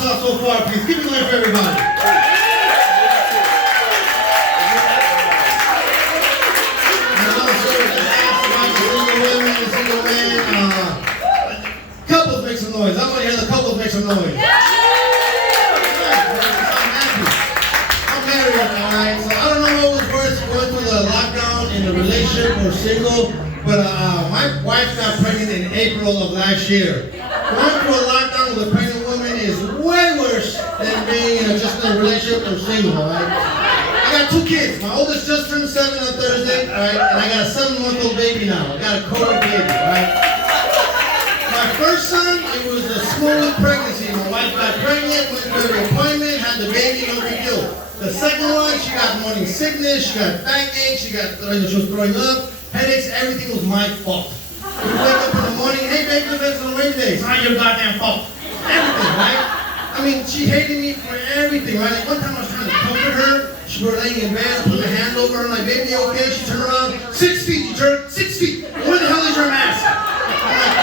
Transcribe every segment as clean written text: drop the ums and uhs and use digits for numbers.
saw so far, please. Give it away for everybody. And also, just ask about single women and single men. Couples make some noise. I want to hear the couples make some noise. I'm married now, right? So I don't know what was worse, going through the lockdown in a relationship or single, but my wife got pregnant in April of last year. Going through a lockdown with a pregnant woman is way worse than being just in a relationship or single, right? I got 2 kids. My oldest just turned 7 on Thursday, right? And I got a 7-month-old baby now. I got a COVID baby, right? My first son, it was a smooth pregnancy. My wife got pregnant, went to every appointment, had the baby, no big deal. The second one, she got morning sickness, she got backache, she was throwing up, headaches, everything was my fault. We wake up in the morning, hey baby, it's on a rainy day. It's not your goddamn fault. Everything, right? I mean, she hated me for everything, right? Like one time I was trying to comfort her, she was laying in bed, I put my hand over her, I'm like, baby, you okay? She turned around, 6 feet, you jerk, 6 feet. Where the hell is your mask? I'm like,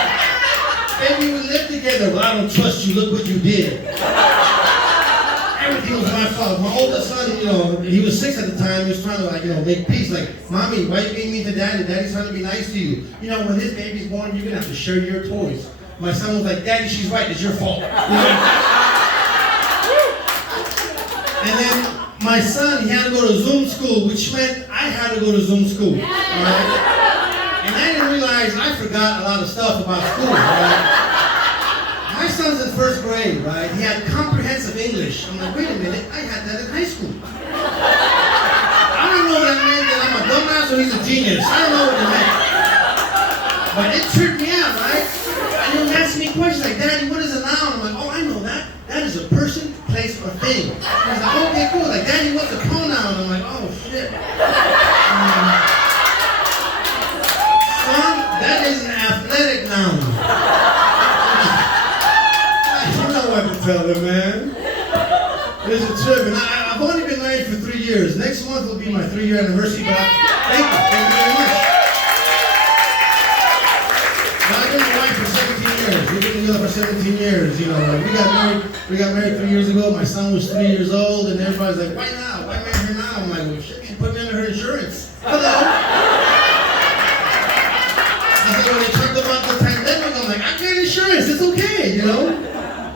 baby, we live together. Well, I don't trust you. Look what you did. Everything was my fault. My oldest son, he was 6 at the time. He was trying to, make peace. Like, mommy, why are you being mean to daddy? Daddy's trying to be nice to you. When his baby's born, you're going to have to share your toys. My son was like, daddy, she's right. It's your fault. And then my son, he had to go to Zoom school, which meant I had to go to Zoom school. All right? And I didn't realize I forgot a lot of stuff about school, right? My son's in 1st grade, right? He had comprehensive English. I'm like, wait a minute, I had that in high school. I don't know what that meant, that I'm a dumbass or he's a genius. I don't know what it meant. But it tripped me out, right? And he was asking me questions like, Daddy, what is a noun? I'm like, oh, I know that. That is a person, place, or thing. He's like, okay, cool. Like, Daddy, what's a pronoun? I'm like, oh, shit. Son, that is an athletic noun. I don't know what to tell him, man. It's a trip. And I've only been married for 3 years. Next month will be my 3-year anniversary, but thank you very much. But I've been my wife for 17 years. We've been together for 17 years. We got married 3 years ago. My son was 3 years old, and everybody's like, why now? Why marry her now? I'm like, well, shit, she put me under her insurance. Hello? When they talked about the pandemic, I'm like, I got insurance, it's okay,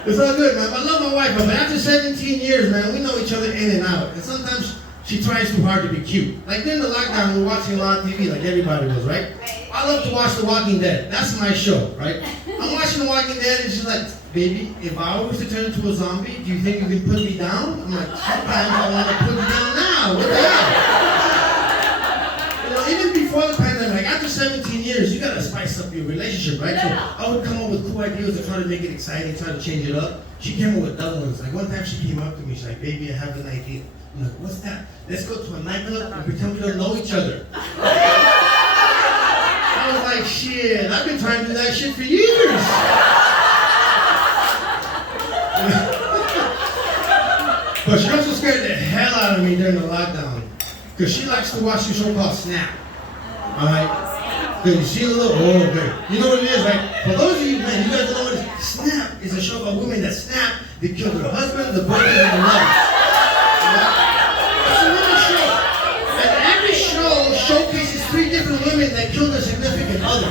It's all good, man. I love my wife, but after 17 years, man, we know each other in and out. And sometimes she tries too hard to be cute. Like during the lockdown, we were watching a lot of TV, like everybody was, right? I love to watch The Walking Dead. That's my show, right? I'm watching The Walking Dead, and she's like, baby, if I was to turn into a zombie, do you think you can put me down? I'm like, sometimes I want to put you down now. What the hell? Even before the pandemic, after 17 years, you gotta spice up your relationship, right? So I would come up with cool ideas to try to make it exciting, try to change it up. She came up with other ones. Like one time she came up to me, she's like, baby, I have an idea. I'm like, what's that? Let's go to a nightclub and pretend we don't know each other. I was like, shit, I've been trying to do that shit for years. But she also scared the hell out of me during the lockdown. Because she likes to watch a show called Snap. Alright? Good, you see a little, okay. You know what it is, right? For those of you men, you guys don't know what it is. Snap is a show about women that snap, they kill their husband, the boyfriend, and the lovers. It's another show. And every show showcases 3 different women that kill their significant other.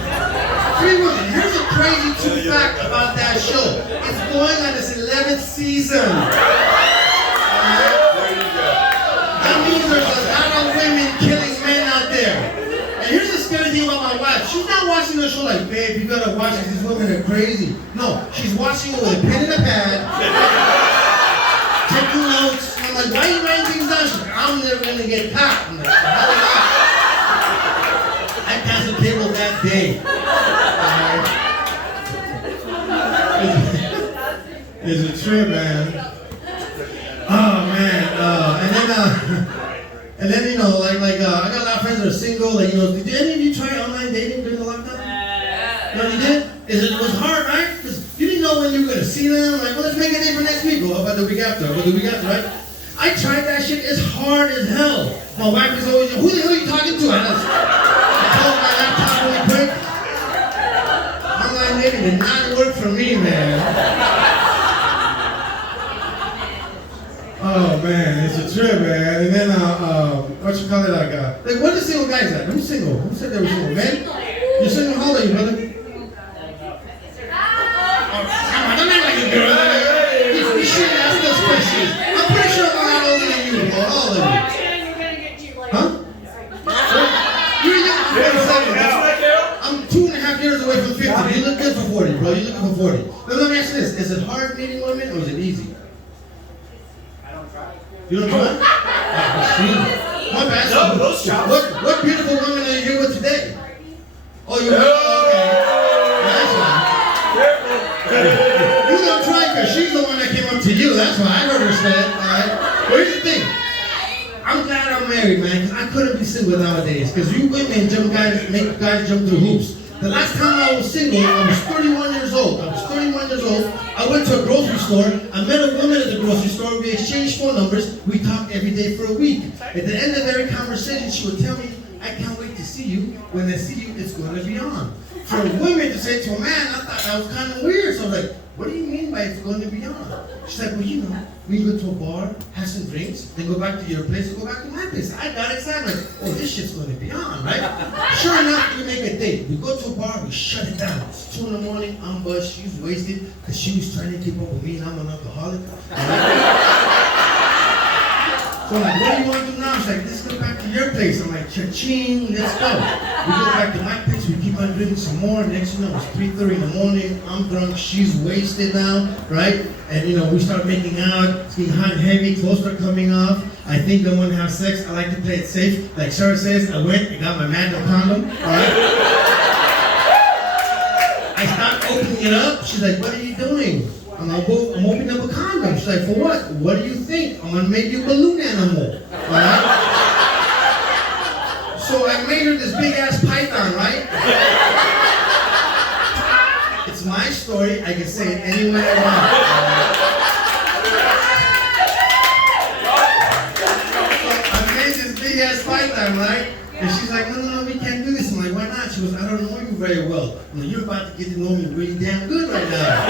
3 women. Here's a crazy true fact about that show. It's going on its 11th season. That means there's a lot of women killing men out there. And here's the scary thing about my wife. She's not watching the show like, babe, you gotta watch it. These women are crazy. No, she's watching it with a pen and a pad, taking notes. I'm like, why are you writing things down? She's like, I'm never gonna get caught. I'm like, how did I passed the table that day. It's a trip, man. Oh man, and then I got a lot of friends that are single. Like, did any of you try online dating during the lockdown? No, you did? It was hard, right? Because you didn't know when you were gonna see them. Like, well, let's make a date for next week. Well, how about the week after? How about the week after, right? I tried that shit. It's hard as hell. My wife is always, who the hell are you talking to? I closed my laptop really quick. Online dating did not work for me, man. a trip, man. And then, what you call it, like what are the single guys at? Who's single? Who said they were single? Men? You're single? How old are you, brother? Come on, don't act like a girl. You shouldn't ask those questions. I'm pretty sure I'm a lot older than you, bro. All of you. Huh? You're young for 47, bro. I'm 2.5 years away from 50. You look good for 40, bro. You're looking for 40. But let me ask you this. Is it hard meeting women or is it easy? You don't try? My bad. No, those chops. What beautiful woman are you here with today? Oh, you're okay. That's why. You don't try because she's the one that came up to you. That's why I heard her say it. All right. But here's the thing. I'm glad I'm married, man, because I couldn't be single nowadays. Because you women make guys jump through hoops. The last time I was single, I was 31 years old. I went to a grocery store. I met a woman at the grocery store. We exchanged phone numbers. We talked every day for a week. At the end of every conversation, she would tell me, I can't wait to see you. When I see you, it's going to be on. For women to say to a man, I thought that was kind of weird. So I was like, what do you mean by it's going to be on? She's like, well, you know, we go to a bar, have some drinks, then go back to your place and go back to my place. I got excited, like, oh, this shit's going to be on, right? Sure enough, we make a date. We go to a bar, we shut it down. It's 2 in the morning, I'm buzzed, she's wasted, because she was trying to keep up with me and I'm an alcoholic. So I'm like, what do you want to do now? She's like, let's go back to your place. I'm like, cha-ching, let's go. We go back to my place, we keep on drinking some more. Next you know, it's 3:30 in the morning, I'm drunk, she's wasted now, right? And you know, we start making out, it's getting hot and heavy, clothes are coming off. I think I want to have sex, I like to play it safe. Like Sarah says, I went and got my Magnum condom, all right? I stopped opening it up, she's like, what are you doing? I'm opening up a condom. She's like, for what? What do you think? I'm gonna make you a balloon animal. Alright? So I made her this big ass python, right? It's my story. I can say it any way I want. So I made this big ass python, right? And she's like, no, we can't do this. I'm like, why not? She goes, I don't know you very well. I'm like, you're about to get to know me really damn good right now.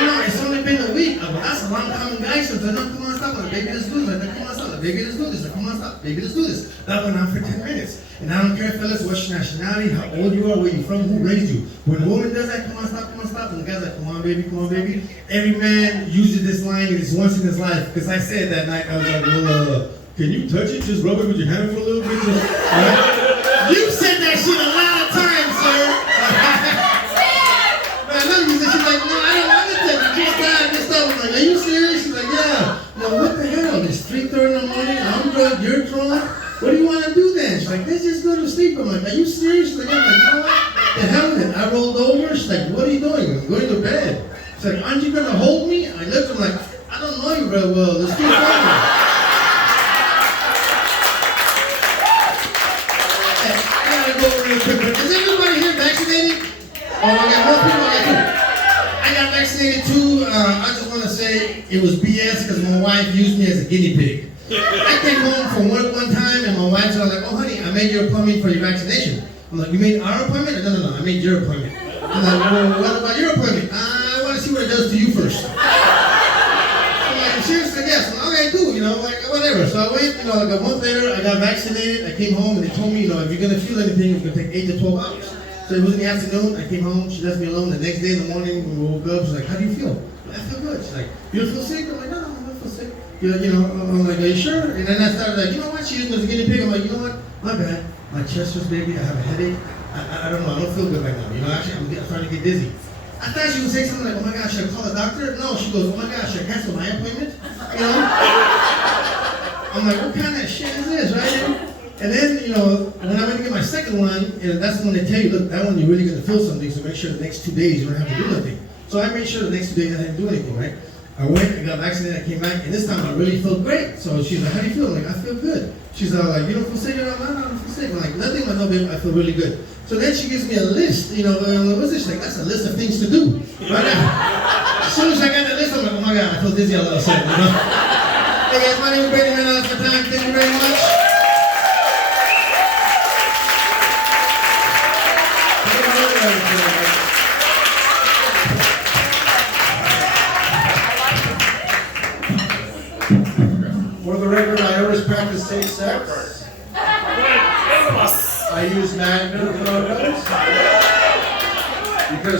No, it's only been a week. I'm like, that's a long time, guys. So no, come on, stop. I'm like, baby, let's do this. I'm like, come on, stop. Like, baby, let's do this. Like, come on, stop. Baby, let's do this. That went on for 10 minutes. And I don't care, fellas, what's your nationality, how old you are, where you from, who raised you. When a woman does that, come on, stop. And the guy's like, come on, baby. Every man uses this line at least once in his life. Because I said that night, I was like, well, can you touch it? Just rub it with your hand for a little bit? You said that shit a lot of times, sir. Man, look, she's like, no, I don't want to touch it. Just stop. I'm like, are you serious? She's like, yeah. No, what the hell? It's 3:30 in the morning. I'm drunk. You're drunk. What do you want to do then? She's like, let's just go to sleep. I'm like, are you serious? She's like, I'm like, you know what? The hell with it. I rolled over. She's like, what are you doing? I'm going to bed. She's like, aren't you going to hold me? I looked at her like, I don't know you very well. Let's keep going. Is everybody here vaccinated? Oh, I got more people. I got vaccinated too. I just want to say it was BS because my wife used me as a guinea pig. I came home from work one time and my wife was like, oh honey, I made your appointment for your vaccination. I'm like, you made our appointment? No, I made your appointment. I'm like, well, what about your appointment? I want to see what it does to you first. I'm like, seriously, yes. Okay, cool, like whatever. So I went, like a month later, I got vaccinated. I came home and they told me, if you're gonna feel anything, it's gonna take 8 to 12 hours. So it was in the afternoon. I came home. She left me alone. The next day in the morning, we woke up. She's like, "How do you feel?" I feel good. She's like, "You don't feel sick?" I'm like, "No, I don't feel sick." I'm like, "Are you sure?" And then I started like, you know what? She used me as a guinea pig. I'm like, you know what? My bad. My chest hurts, baby. I have a headache. I don't know. I don't feel good right now. Actually, I'm starting to get dizzy. I thought she would say something like, "Oh my gosh, should I call a doctor?" No, she goes, "Oh my gosh, should I cancel my appointment?" I'm like, what kind of shit is this, right? And then, when I went to get my second one, that's when they tell you, look, that one you're really gonna feel something, so make sure the next 2 days you don't have to do nothing. So I made sure the next 2 days I didn't do anything, right? I went, I got vaccinated, I came back, and this time I really felt great. So she's like, how do you feel? I'm like, I feel good. She's like, you don't feel sick? I'm like, no, I don't feel sick. I'm like, nothing, no, babe, I feel really good. So then she gives me a list, what's this? She's like, that's a list of things to do. Right now. As soon as I got the list, I'm like, oh my God, I feel dizzy all of a sudden, Hey guys, my name is Brady Reynolds for time. Thank you very much. For the record, I always practice safe sex. I use Magnum condoms. Because